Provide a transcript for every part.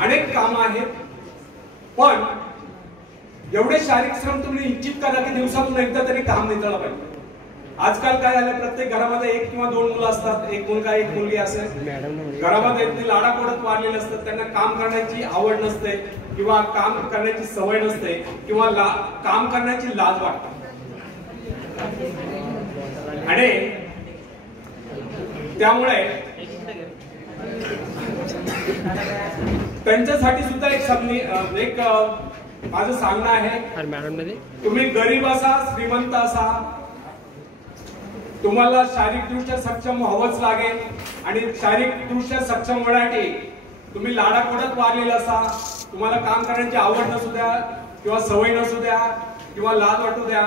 अनेक काम आहेत, पण एवढे शारीरिक श्रम तुम्ही निश्चित करा की दिवसातून एकदा तरी काम निघालं पाहिजे. आजकाल काय झालं, प्रत्येक घरामध्ये एक किंवा दोन मुलं असतात, एक मुलगा एक मुलगी असेल. घरामध्ये ते लाडाकोडात वाढलेले असतात, त्यांना काम करण्याची आवड नसते किंवा काम करण्याची सवय नसते किंवा काम करण्याची लाज वाटते. आणि त्यामुळे त्यांच्यासाठी सुद्धा एक माझं सांगणं आहे, तुम्ही गरीब असा श्रीमंत असा, तुम्हाला शारीरिकदृष्ट्या सक्षम व्हावंच लागेल. आणि शारीरिकदृष्ट्या सक्षम होण्यासाठी तुम्ही लाडाकोडात वाढलेला असा, तुम्हाला काम करण्याची आवड नसू द्या किंवा सवय नसू द्या किंवा लाज वाटू द्या,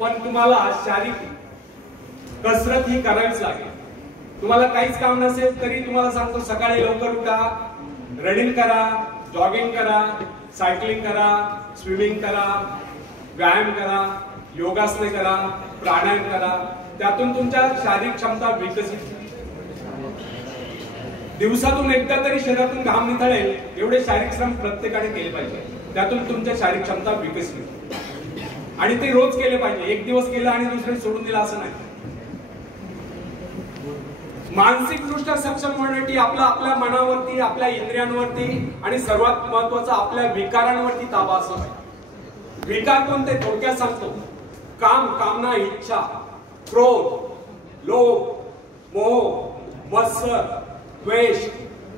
पण तुम्हाला शारीरिक कसरत ही करावीच लागेल. तुम्हाला काहीच काम नसेल तरी तुम्हाला सांगतो, सकाळी लवकर उठा, रनिंग करा, जॉगिंग करा, सायकलिंग करा, स्विमिंग करा, व्यायाम करा, योगासने करा, प्राणायाम करा. त्यातून तुमच्या शारीरिक क्षमता विकसित. दिवसातून एकदा तरी शरीरातून घाम निथळेल एवढे शारीरिक श्रम प्रत्येकाने केले पाहिजे. त्यातून तुमच्या शारीरिक क्षमता विकसित. आणि ते रोज केले पाहिजे. एक दिवस केलं आणि दुसरे सोडून दिला असं नाही. मानसिक दृष्ट्या सक्षम होण्यासाठी आपल्या मनावरती, आपल्या इंद्रियांवरती आणि सर्वात महत्वाचं आपल्या विकारांवरती ताबा असला पाहिजे. विकार कोणते थोडक्यात सांगतो, काम, कामना, इच्छा, क्रोध, लोभ, मोह, मत्सर, द्वेष,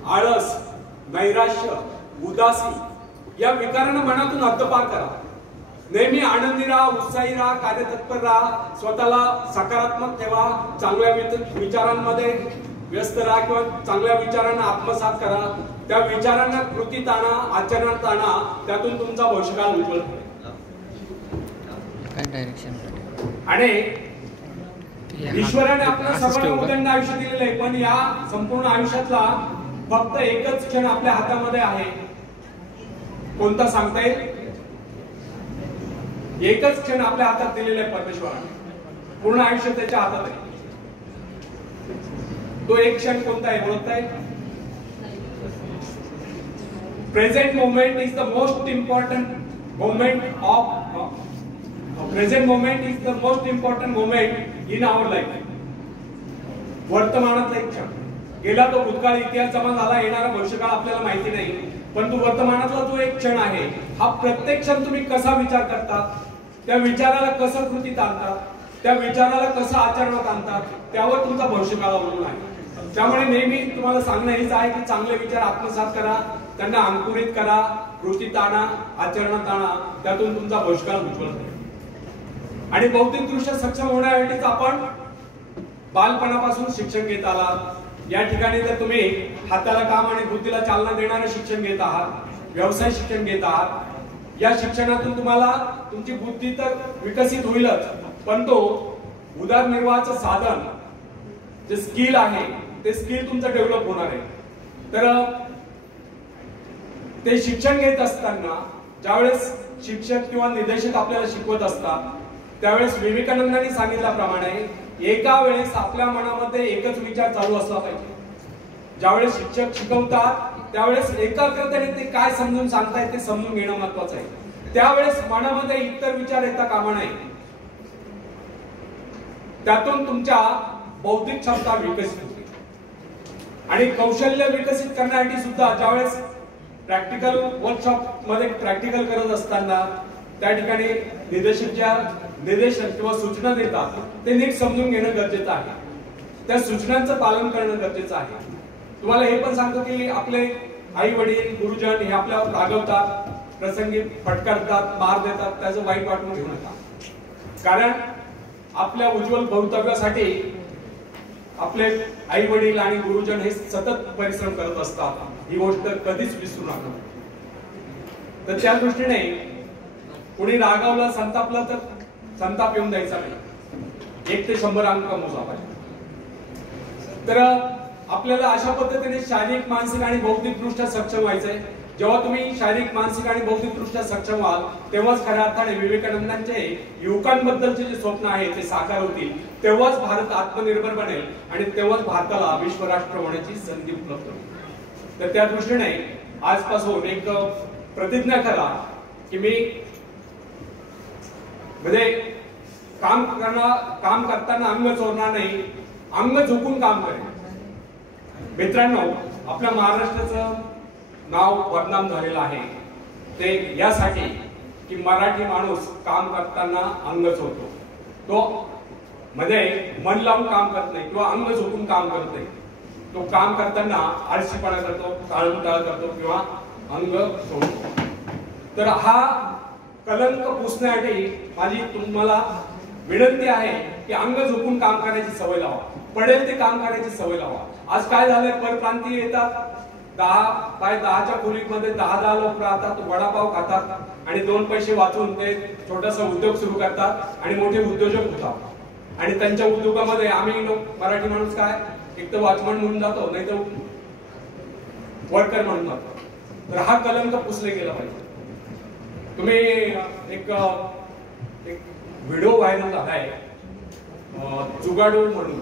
आळस, नैराश्य, उदासी या विकारांना मनातून हद्दपार करा. नेहमी आनंदी राहा, उत्साही राहा, कार्यतत्पर राहा, स्वतःला सकारात्मक ठेवा, चांगल्या विचारांमध्ये व्यस्त राहा किंवा चांगल्या विचारांना आत्मसात करा. त्या विचारांना कृतीत आणा, आचरणात आणा. त्यातून तुमचा भविष्यकाळ उज्ज्वल होईल. आणि ईश्वराने आपल्या सर्वांना उदंड आयुष्य दिलेलं आहे, पण या संपूर्ण आयुष्यातला फक्त एकच क्षण आपल्या हातामध्ये आहे. कोणता सांगता येईल? एकच क्षण आपल्या हातात दिलेला आहे परमेश्वराने. पूर्ण आयुष्य त्याच्या हातात आहे. तो एक क्षण कोणता आहे ओळखताय? Present moment is the most important moment of present moment is the most important moment in our life. वर्तमानातला एक क्षण. गेला तो भूतकाळ, इतिहास जमा झाला, येणारा भविष्यकाळ आपल्याला माहिती नाही, पण तो वर्तमानातला जो एक क्षण आहे, हा प्रत्येक क्षण तुम्ही कसा विचार करतात, त्या विचाराला कसं कृतीत आणतात, त्या विचाराला कसं आचरणात आणतात, त्यावर तुमचा भविष्यकाळ अवलंबून आहे. त्यामुळे नेहमी तुम्हाला सांगणं हेच आहे की चांगले विचार आत्मसात करा, त्यांना अंकुरित करा, कृतीत आणा, आचरणात आणा. त्यातून तुमचा भविष्यकाळ उज्ज्वल होईल. आणि बौद्धिकदृष्ट्या सक्षम होण्यासाठीच आपण बालपणापासून शिक्षण घेत आलात. या ठिकाणी जर तुम्ही हाताला काम आणि बुद्धीला चालना देणारे शिक्षण घेत आहात, व्यवसाय शिक्षण घेत आहात, या शिक्षणातून तुम्हाला तुमची बुद्धी तर विकसित होईलच, पण तो उदरनिर्वाहाचं साधन जे स्किल आहे ते स्किल तुमचं डेव्हलप होणार आहे. तर ते शिक्षण घेत असताना ज्यावेळेस शिक्षक किंवा निर्देशक आपल्याला शिकवत असतात, त्यावेळेस विवेकानंदांनी सांगितल्याप्रमाणे एका वेळेस आपल्या मनामध्ये एकच विचार चालू असला पाहिजे. ज्यावेळेस शिक्षक शिकवतात त्यावेळेस एकाग्रतेने ते काय समजून सांगतायत ते समजून घेणं महत्वाचं आहे. त्यावेळेस मनामध्ये इतर विचार येता कामा नये. त्यातून तुमच्या बौद्धिक क्षमता विकसित होतील. आणि कौशल्य विकसित करण्यासाठी सुद्धा ज्यावेळेस प्रॅक्टिकल वर्कशॉप मध्ये प्रॅक्टिकल करत असताना त्या ठिकाणी निर्देशन किंवा सूचना देतात ते नीट समजून घेणं गरजेचं आहे. त्या सूचनांचं पालन करणं गरजेचं आहे. तुम्हाला हे पण सांगतो की आपले आई वडील, गुरुजन हे आपल्यावर रागवतात, प्रसंगी फटकारतात, मार देतात, त्याचं वाईट वाटून घेऊ नका. कारण आपल्या उज्ज्वल भवितव्यासाठी आपले आई वडील आणि गुरुजन हे सतत परिश्रम करत असतात. ही गोष्ट कधीच विसरू नका. तर त्या दृष्टीने कोणी रागावलं, संतापलं तर संताप येऊन द्यायचा नाही. 1 ते 100 अंक मोजा पाहिजे. तर आपल्याला अशा पद्धतीने शारीरिक, मानसिक आणि बौद्धिक दृष्ट्या सक्षम व्हायचंय. जेव्हा तुम्ही शारीरिक, मानसिक आणि बौद्धिक दृष्ट्या सक्षम व्हाल तेव्हाच खऱ्या अर्थाने विवेकानंदांचे युवकांबद्दलचे जे स्वप्न आहे ते साकार होतील. तेव्हाच भारत आत्मनिर्भर बनेल आणि तेव्हाच भारताला विश्व राष्ट्र होण्याची संधी उपलब्ध होईल. तर त्या दृष्टीने आजपासून एक प्रतिज्ञा करा की मी म्हणजे काम करताना अंग चोरणार नाही, अंग झोकून काम करेन. मित्रांनो, आपल्या महाराष्ट्राचं नाव बदनाम झालेलं आहे ते यासाठी की मराठी माणूस काम करताना अंग चोरतो. तो म्हणजे मन लावून काम करत नाही किंवा अंग झोकून काम करत नाही. तो काम करताना आळशीपणा करतो, टाळमटाळ करतो किंवा अंग चोरतो. तर हा कलंक पुसण्यासाठी माझी तुम्हाला विनंती आहे की अंग झोकून काम करायची सवय लावा, पडेल ते काम करायची सवय लावा. आज काय झालंय, परप्रांतीय येतात, 10 बाय 10च्या खोलीमध्ये 10 लोक राहतात, वडापाव खातात आणि 2 पैसे वाचून ते छोटासा उद्योग सुरू करतात आणि मोठे उद्योजक होतात. आणि त्यांच्या उद्योगामध्ये आम्ही लोक मराठी माणूस काय एक तर वॉचमन म्हणून जातो, नाही तर वर्कर म्हणून जातो. तर हा कलंक पुसले गेला पाहिजे. तुम्ही एक व्हिडिओ व्हायरल झालाय, जुगाडू म्हणून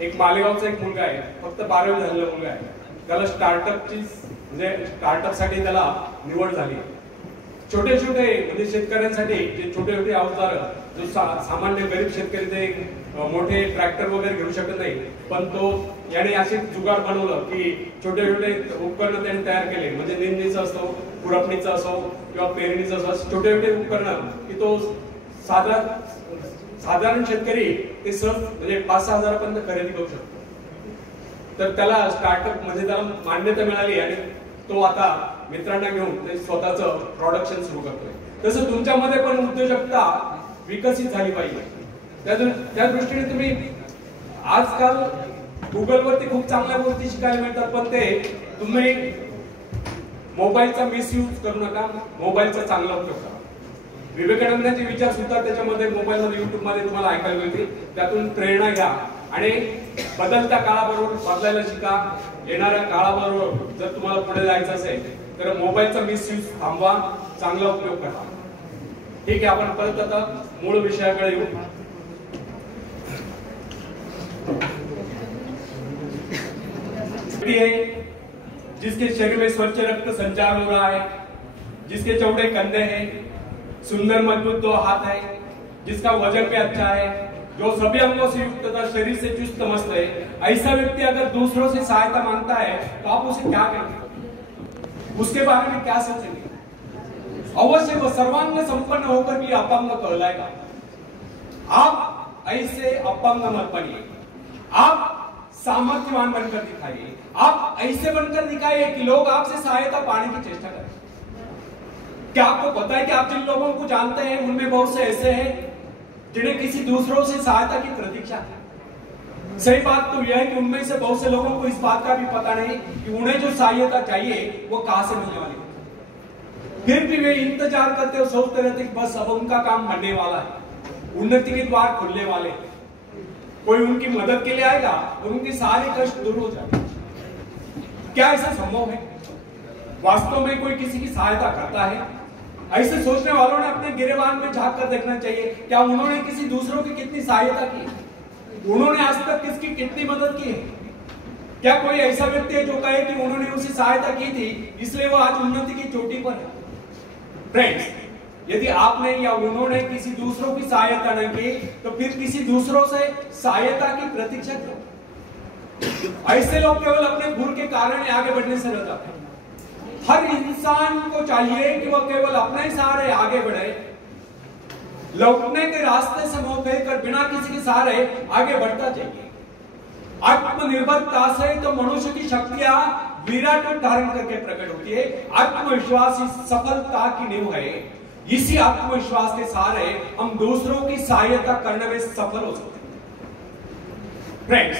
एक मालेगावचा एक मुलगा आहे, फक्त 12वी झालेला मुलगा आहे. त्याला स्टार्टअपची म्हणजे स्टार्टअप साठी त्याला निवड झाली. छोटे छोटे म्हणजे शेतकऱ्यांसाठी जे छोटे छोटे अवजार, जो सामान्य गरीब शेतकरी ते मोठे ट्रॅक्टर वगैरे घेऊ शकत नाही, पण तो याने असे जुगाड बनवलं की छोटे छोटे उपकरण त्यांनी तयार केले. म्हणजे निंदणीचं असो, खुरपणीचं असो किंवा पेरणीचं असो, छोटे छोटे उपकरण की तो साधारण शेतकरी ते सहज म्हणजे 5-6 हजारापर्यंत खरेदी करू शकतो. तर त्याला स्टार्टअप म्हणजे त्याला मान्यता मिळाली आणि तो आता मित्रांना घेऊन ते स्वतःचं प्रोडक्शन सुरू करतोय. तसं तुमच्यामध्ये पण उद्योजकता विकसित झाली पाहिजे. त्या दृष्टीने तुम्ही आजकाल गुगलवरती खूप चांगल्या गोष्टी शिकायला मिळतात, पण ते तुम्ही मोबाईलचा मिसयूज करू नका, मोबाईलचा चांगला उपयोग करा. विवेकानंदांचे विचार सुद्धा त्याच्यामध्ये मोबाईलमध्ये युट्यूब मध्ये तुम्हाला ऐकायला मिळतील. त्यातून प्रेरणा घ्या आणि बदलत्या काळाबरोबर बदलायला शिका. येणाऱ्या काळाबरोबर जर तुम्हाला पुढे जायचं असेल तर मोबाईलचा मिसयूज थांबवा, चांगला उपयोग करा. ठीक आहे, आपण परत आता मूळ विषयाकडे येऊ. जिसके शरीर में स्वच्छ रक्त संचार हो रहा है, जिसके चौड़े कंधे हैं, सुंदर मजबूत 2 हाथ है, जिसका वजन भी अच्छा है, जो सभी अंगों से युक्त तथा शरीर से चुस्त मस्त है, ऐसा व्यक्ति अगर दूसरों से सहायता मांगता है तो आप उसे क्या कहेंगे, उसके बारे में क्या सोचेंगे? अवश्य वह सर्वांग संपन्न होकर भी अपंग कहलाएगा. आप ऐसे अपंग मत बनिए, आप सामर्थ्यवान बनकर दिखाइए. आप ऐसे बनकर दिखाइए कि लोग आपसे सहायता पाने की चेष्टा करें. क्या आपको पता है कि आप जिन लोगों को जानते हैं उनमें बहुत से ऐसे हैं जिन्हें किसी दूसरों से सहायता की प्रतीक्षा है. सही बात तो यह है कि उनमें से बहुत से लोगों को इस बात का भी पता नहीं कि उन्हें जो सहायता चाहिए वो कहां से मिलने वाली है. फिर भी वे इंतजार करते और सोचते रहते कि बस अब उनका काम बनने वाला है, उन्नति के द्वार खुलने वाले, कोई उनकी मदद के लिए आएगा और उनके सारे कष्ट दूर हो जाएंगे. क्या ऐसा संभव है? वास्तव में कोई किसी की सहायता करता है? ऐसे सोचने वालों ने अपने गिरेबान में झांक कर देखना चाहिए. क्या उन्होंने किसी दूसरों की कितनी सहायता की, उन्होंने आज तक किसकी कितनी मदद की है? क्या कोई ऐसा व्यक्ति है जो कहे कि उन्होंने उसे सहायता की थी इसलिए वो आज उन्नति की चोटी पर है? फ्रेंड्स, यदि आपने या उन्होंने किसी दूसरों की सहायता नहीं की तो फिर किसी दूसरों से सहायता की प्रतीक्षा क्यों? ऐसे लोग केवल अपने भूल के कारण आगे बढ़ने से रह जाते हैं. हर इंसान को चाहिए कि वह केवल अपने सहारे आगे बढ़े, लौटने के रास्ते से मुंह फेर कर बिना किसी के सहारे आगे बढ़ता चाहिए. आत्मनिर्भरता से तो मनुष्य की शक्तियां विराट रूप धारण करके प्रकट होती है. आत्मविश्वास इस सफलता की नींव है. इसी आत्मविश्वास के सहारे हम दूसरों की सहायता करने में सफल हो सकते हैं. फ्रेंड्स,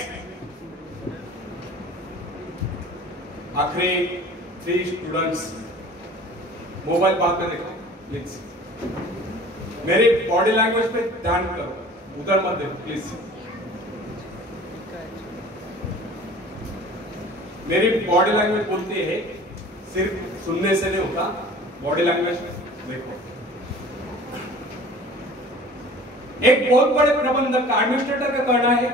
आखिरी 3 स्टूडेंट्स मोबाइल बात में देखो प्लीज. मेरी बॉडी लैंग्वेज पे ध्यान करो, उधर मत देखो प्लीज. मेरी बॉडी लैंग्वेज बोलती है, सिर्फ सुनने से नहीं होता, बॉडी लैंग्वेज देखो. एक बहुत बड़े प्रबंधक का, एडमिनिस्ट्रेटर का कहना है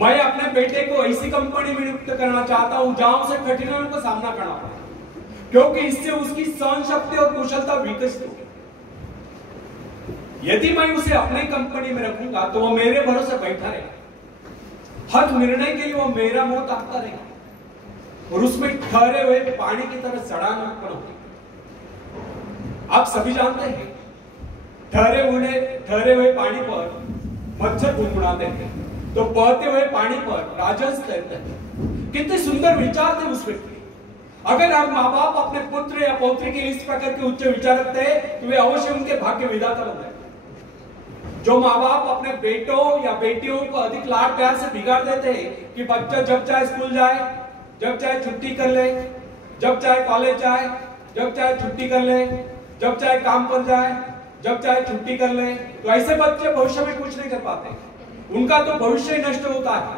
मैं अपने बेटे को ऐसी कंपनी में नियुक्त करना चाहता हूं जहां उसे कठिनाइयों का सामना करना पड़े, क्योंकि इससे उसकी सहन शक्ति और कुशलता विकसित होगी। यदि मैं उसे अपनी कंपनी में रखूंगा तो वो मेरे भरोसे बैठा रहेगा, हर निर्णय के लिए वो मेरा मुंह ताकता रहेगा और उसमें ठहरे हुए पानी की तरह सड़ान उत्पन्न होगी। आप सभी जानते हैं ठहरे हुए पानी पर मच्छर गुनगुनाते हैं, तो बहते हुए पानी पर राजहंस तैरते हैं। कितने सुंदर विचार थे उस व्यक्ति। अगर हम माँ बाप अपने पुत्र या पौत्री के लिए इस प्रकार के उच्च विचार रखते हैं तो वे अवश्य उनके भाग्य विधाता बन जाएंगे। जो माँ बाप अपने बेटों या बेटियों को अधिक लाड प्यार से बिगाड़ देते हैं कि बच्चा जब चाहे स्कूल जाए, जब चाहे छुट्टी कर ले, जब चाहे कॉलेज जाए, जब चाहे छुट्टी कर ले, जब चाहे काम पर जाए, जब चाहे छुट्टी कर ले, तो ऐसे बच्चे भविष्य में कुछ नहीं कर पाते। उनका तो भविष्य नष्ट होता है।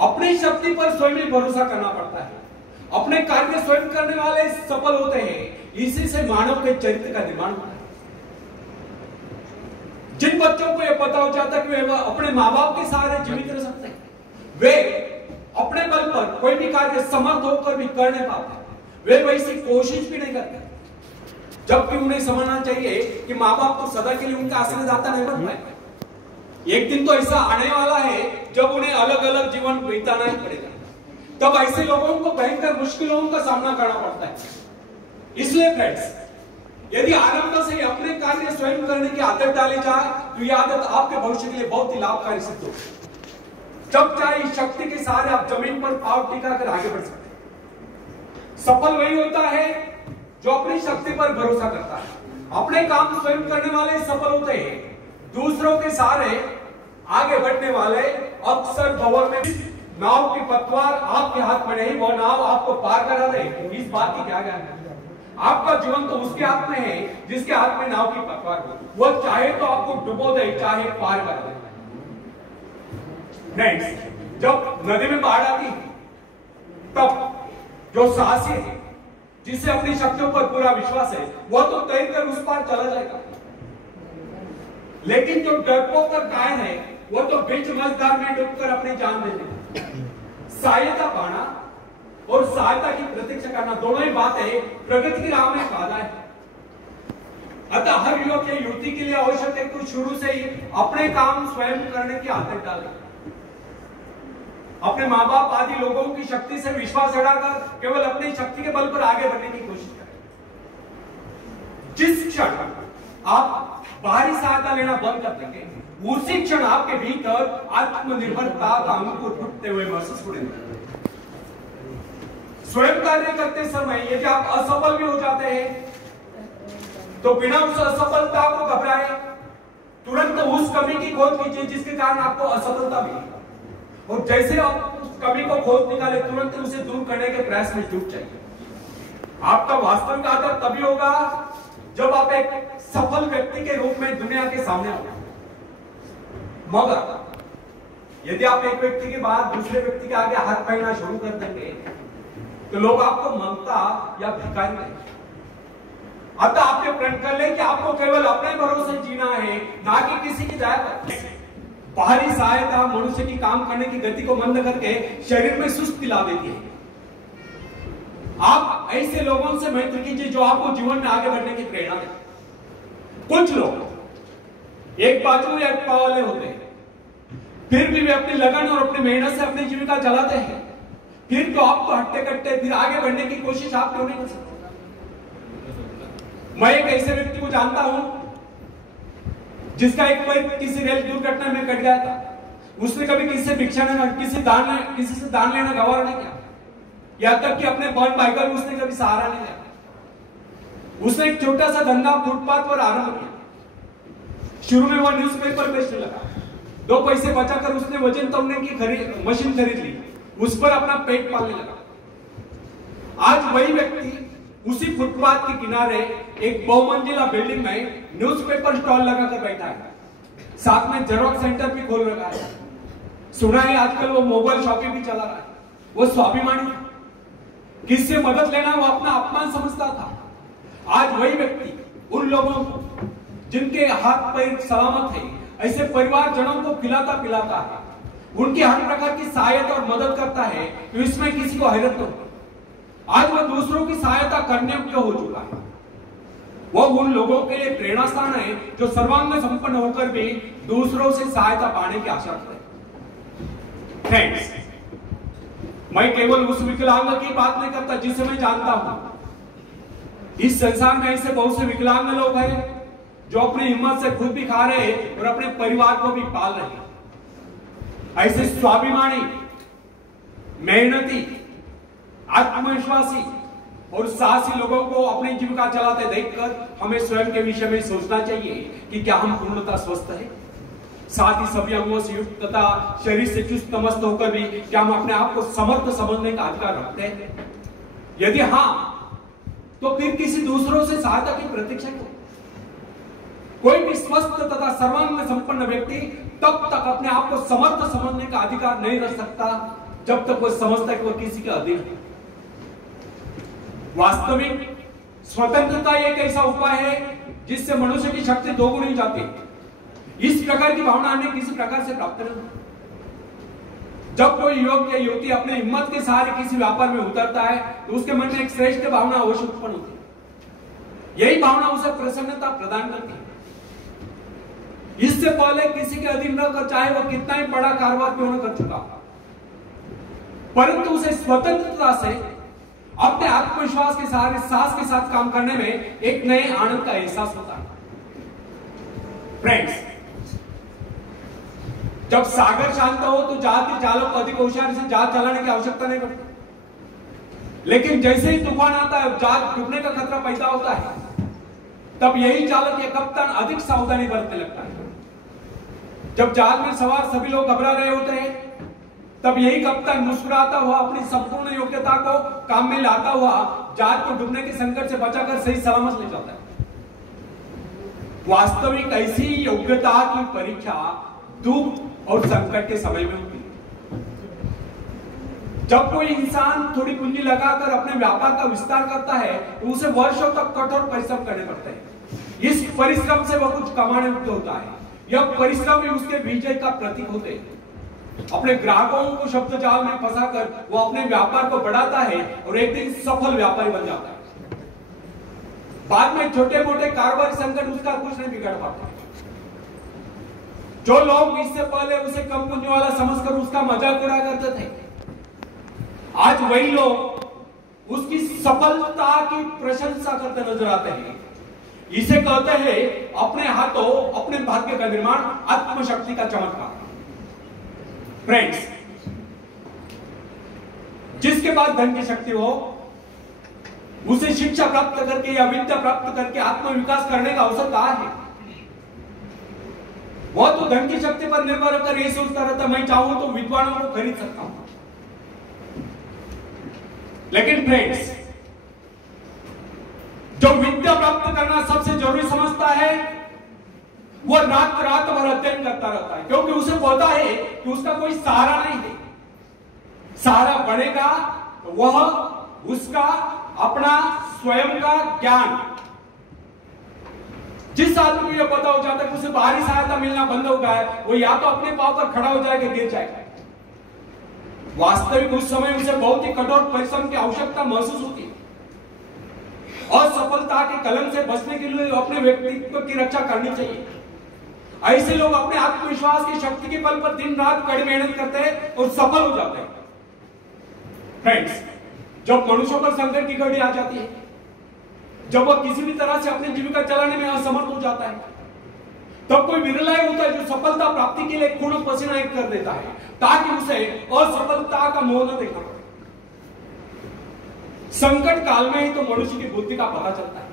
अपनी शक्ति पर स्वयं ही भरोसा करना पड़ता है। अपने कार्य स्वयं करने वाले सफल होते हैं। इसी से मानव के चरित्र का निर्माण होता है। जिन बच्चों को यह पता हो जाता है कि वे अपने माँ बाप के सहारे जीवित रह सकते हैं, वे अपने बल पर कोई भी कार्य समर्थ होकर भी कर नहीं पाते, वे वैसी कोशिश भी नहीं करते। जबकि उन्हें समझना चाहिए कि माँ बाप तो सदा के लिए उनका आश्रयदाता नहीं बन पाएंगे। एक दिन तो ऐसा आने वाला है जब उन्हें अलग अलग जीवन बिताना ही पड़ेगा। तब ऐसे लोगों को भयंकर मुश्किलों का सामना करना पड़ता है। इसलिए फ्रेंड्स, यदि आरंभ से अपने कार्य स्वयं करने की आदत डाली जाए तो यह आदत आपके भविष्य के लिए बहुत ही लाभकारी सिद्ध होगी। जब चाहे इस शक्ति के सहारे आप जमीन पर पांव टिकाकर आगे बढ़ सकते हैं। सफल वही होता है जो अपनी शक्ति पर भरोसा करता है। अपने काम स्वयं करने वाले सफल होते हैं। दूसरों के सहारे आगे बढ़ने वाले अक्सर भंवर में नाव की पतवार आपके हाथ में नहीं, वो नाव आपको पार करा दे, इस बात की क्या ज्ञान है। आपका जीवन तो उसके हाथ में है जिसके हाथ में नाव की पतवार हो। वो चाहे तो आपको डुबो दे, चाहे पार कर दे। नेक्स्ट, जब नदी में बाढ़ आती है तब जो साहसी है, जिसे अपनी शक्तियों पर पूरा विश्वास है, वह तो तैरकर उस पार चला जाएगा। लेकिन जो डरपोक और कायर है, वो तो बीच मझधार में डूबकर अपनी जान दे देगा। सहायता पाना और सहायता की प्रतीक्षा करना दोनों ही बातें प्रगति की राह में बाधा है। अतः हर युवक या युवती के लिए आवश्यक है कि शुरू से ही अपने काम स्वयं करने की आदत डालें। अपने माँ बाप आदि लोगों की शक्ति से विश्वास हटाकर केवल अपनी शक्ति के बल पर आगे बढ़ने की कोशिश करें। जिस क्षण आप बाहरी सहायता लेना बंद कर देंगे, उसी क्षण आपके भीतर आत्मनिर्भरता का अंकुर फूटते हुए महसूस होगा। स्वयं कार्य करते समय यदि आप असफल भी हो जाते हैं तो बिना उस असफलता को घबराए तुरंत उस कमी की खोज कीजिए जिसके कारण आपको असफलता मिली, और जैसे आप उस कमी को खोज निकाले तुरंत उसे दूर करने के प्रयास में जुट जाइए। आपका वास्तविक आदर तभी होगा जब आप एक सफल व्यक्ति के रूप में दुनिया के सामने आओगे। मगर यदि आप एक व्यक्ति के बाद दूसरे व्यक्ति के आगे हाथ फैलाना शुरू कर देंगे तो लोग आपको ममता या भिखारी कहेंगे। अतः आपने प्रण कर ले कि आपको केवल अपने भरोसे जीना है, ना कि किसी की दया पर। बाहरी सहायता मनुष्य की काम करने की गति को मंद करके शरीर में सुस्ती ला देती है। आप ऐसे लोगों से मैत्री कीजिए जो आपको जीवन में आगे बढ़ने की प्रेरणा दें। कुछ लोग एक बाजू या एक पाव वाले होते हैं, फिर भी वे अपनी लगन और अपनी मेहनत से अपनी जीविका चलाते हैं। फिर तो आपको हट्टे कट्टे फिर आगे बढ़ने की कोशिश आप क्यों नहीं कर सकते? मैं एक ऐसे व्यक्ति को जानता हूं जिसका एक पैर किसी रेल दुर्घटना में कट गया था। उसने कभी किसी से भिक्षा नहीं, किसी से दान लेना गवारा नहीं किया। यहां तक कि अपने बहन भाई का भी उसने कभी सहारा नहीं लिया। उसने एक छोटा सा धंधा फुटपाथ पर आरंभ किया। शुरू में वह न्यूज़पेपर बेचने लगा। 2 पैसे बचाकर उसने वजन तौलने की मशीन खरीद ली। उस पर अपना पेट पालने लगा। आज वही व्यक्ति उसी फुटपाथ के किनारे एक बहुमंजिला बिल्डिंग में न्यूज़पेपर स्टॉल लगाकर बैठा है। साथ में जेरोक्स सेंटर भी खोल रखा है। सुना है आजकल वो मोबाइल शॉपिंग भी चला रहा है। वो स्वाभिमानी था। किससे मदद लेना वो अपना अपमान समझता था। आज वही व्यक्ति उन लोगों को जिनके हाथ पैर सलामत है, ऐसे परिवारजनों को खिलाता पिलाता है। उनकी हर प्रकार की सहायता और मदद करता है, तो इसमें किसी को हैरत न हो। आज वह दूसरों की सहायता करने योग्य हो चुका है। वह उन लोगों के लिए प्रेरणा स्थान है जो सर्वांग संपन्न होकर भी दूसरों से सहायता पाने की आशा करते हैं। फ्रेंड्स, मैं केवल उस विकलांग की बात नहीं करता जिसे मैं जानता हूं। इस संसार में ऐसे बहुत से विकलांग लोग हैं जो अपनी हिम्मत से खुद भी खा रहे हैं और अपने परिवार को भी पाल रहे हैं। ऐसे स्वाभिमानी, मेहनती, आत्मविश्वासी और साहसी लोगों को अपनी जीविका चलाते देखकर हमें स्वयं के विषय में सोचना चाहिए कि क्या हम पूर्णतः स्वस्थ हैं, साथ ही सभी अंगों से युक्त तथा शरीर से चुस्त मस्त होकर भी क्या हम अपने आप को समर्थ समझने का अधिकार रखते हैं? यदि हां, तो फिर किसी दूसरों से सहायता की प्रतीक्षा क्यों? कोई भी स्वस्थ तथा सर्वांग संपन्न व्यक्ति तब तक अपने आप को समर्थ समझने का अधिकार नहीं रख सकता जब तक वह समझता है कि वह किसी के अधीन है। वास्तविक स्वतंत्रता एक ऐसा उपाय है जिससे मनुष्य की शक्ति दोगुनी हो जाती है। इस प्रकार की भावना अन्य किसी प्रकार से प्राप्त नहीं होती। जब कोई युवक या युवती अपने हिम्मत के सहारे किसी व्यापार में उतरता है तो उसके मन में एक श्रेष्ठ भावना अवश्य उत्पन्न होती है। यही भावना उसे प्रसन्नता प्रदान करती है। इससे पहले किसी के अधीन न कर, चाहे वह कितना ही बड़ा कारोबार क्यों न कर चुका, परंतु उसे स्वतंत्रता से अपने आत्मविश्वास के सहारे साहस के साथ काम करने में एक नए आनंद का एहसास होता है। फ्रेंड्स, जब सागर शांत हो तो जहाज के चालक को अधिक होशियारी से जहाज चलाने की आवश्यकता नहीं पड़ती। लेकिन जैसे ही तूफान आता है, जहाज डूबने का खतरा पैदा होता है, तब यही चालक या कप्तान अधिक सावधानी बरतने लगता है। जब जहाज में सवार सभी लोग घबरा रहे होते हैं, तब यही कप्तान मुस्कुराता हुआ अपनी संपूर्ण योग्यता को काम में लाता हुआ जहाज को डूबने के संकट से बचाकर सही सलामत ले जाता है। वास्तविक ऐसी योग्यता की परीक्षा दुख और संकट के समय में होती है। जब कोई इंसान थोड़ी पूंजी लगाकर अपने व्यापार का विस्तार करता है तो उसे वर्षों तक कठोर परिश्रम करने पड़ते हैं। इस परिश्रम से वह कुछ कमाने युक्त होता है। यह परिश्रम ही उसके विजय का प्रतीक होते हैं। अपने ग्राहकों को शब्द जाल में फंसाकर वो अपने व्यापार को बढ़ाता है और एक दिन सफल व्यापारी बन जाता है। बाद में छोटे मोटे कारोबारी संकट उसका कुछ नहीं बिगाड़ पाते। जो लोग इससे पहले उसे कम पूंजी वाला समझकर उसका मजाक उड़ा करते थे, आज वही लोग उसकी सफलता की प्रशंसा करते नजर आते हैं। इसे कहते हैं अपने हाथों अपने भाग्य का निर्माण, आत्मशक्ति का चमत्कार। फ्रेंड्स, जिसके पास धन की शक्ति हो उसे शिक्षा प्राप्त करके या विद्या प्राप्त करके आत्मविकास करने का अवसर कहां है? वह तो धन की शक्ति पर निर्भर होकर यह सोचता रहता, मैं चाहूं तो विद्वानों को खरीद सकता हूं। लेकिन फ्रेंड्स, जो विद्या प्राप्त करना सबसे जरूरी समझता है वह रात रात भर अध्ययन करता रहता है, क्योंकि उसे पता है कि उसका कोई सहारा नहीं है। सहारा बनेगा तो वह उसका अपना स्वयं का ज्ञान। जिस आदमी को यह पता हो जाता है कि उसे बाहरी सहायता मिलना बंद हो गया है, वो या तो अपने पांव पर खड़ा हो जाएगा, गिर जाएगा। वास्तविक उस समय उसे बहुत ही कठोर परिश्रम की आवश्यकता महसूस होती है। असफलता के कलम से बचने के लिए अपने व्यक्तित्व की रक्षा करनी चाहिए। ऐसे लोग अपने आत्मविश्वास की शक्ति के बल पर दिन रात कड़ी मेहनत करते हैं और सफल हो जाते हैं। फ्रेंड्स, जब मनुष्य पर संकट की घड़ी आ जाती है, जब वह किसी भी तरह से अपनी जीविका चलाने में असमर्थ हो जाता है, तब कोई विरला होता है जो सफलता प्राप्ति के लिए खून पसीना एक कर देता है ताकि उसे असफलता का मोह न देखना पड़े। संकट काल में ही तो मनुष्य की बुद्धि का पता चलता है।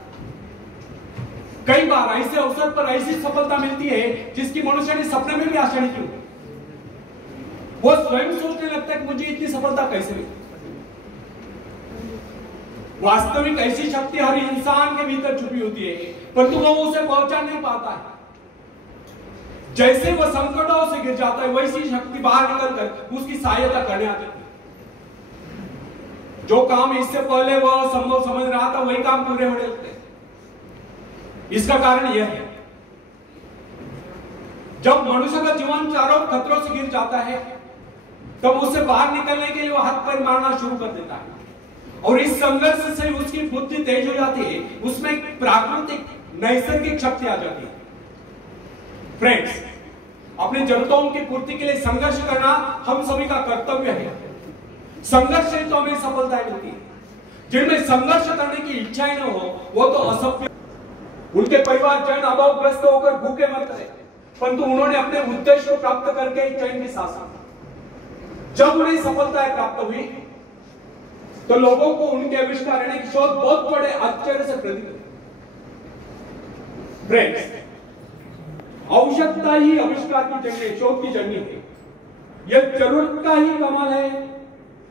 कई बार ऐसे अवसर पर ऐसी सफलता मिलती है जिसकी मनुष्य ने सपने में भी आशा नहीं की। वो स्वयं सोचने लगता है कि मुझे इतनी सफलता कैसे मिली। वास्तविक ऐसी शक्ति हर इंसान के भीतर छुपी होती है, परंतु वो उसे पहचान नहीं पाता है। जैसे वह संकटों से गिर जाता है, वैसी शक्ति बाहर निकलकर उसकी सहायता करने आ जाती है। जो काम इससे पहले वह संभव समझ रहा था, वही काम पूरे होने लगते हैं। इसका कारण यह है, जब मनुष्य का जीवन चारों खतरों से गिर जाता है, तब उससे बाहर निकलने के लिए वो हाथ पैर मारना शुरू कर देता है, और इस संघर्ष से उसकी बुद्धि तेज हो जाती है, उसमें एक प्राकृतिक नैसर्गिक शक्ति आ जाती है। फ्रेंड्स, अपनी जरूरतों की पूर्ति के लिए संघर्ष करना हम सभी का कर्तव्य है। संघर्ष से तो हमें सफलता मिलती है। जिनमें संघर्ष करने की इच्छाएं न हो वो तो असभ्य। उनके परिवार जन अभावग्रस्त होकर भूखे मरते रहे, परंतु उन्होंने अपने उद्देश्य को प्राप्त करके चैन की सांस ली। जब उन्हें सफलताएं प्राप्त हुई तो लोगों को उनके आविष्कार की शोध बहुत बड़े आश्चर्य से प्रेरित हुई। फ्रेंड्स, आवश्यकता ही आविष्कार की जर्नी, शोध की जर्नी है। यह जरूरत का ही कमाल है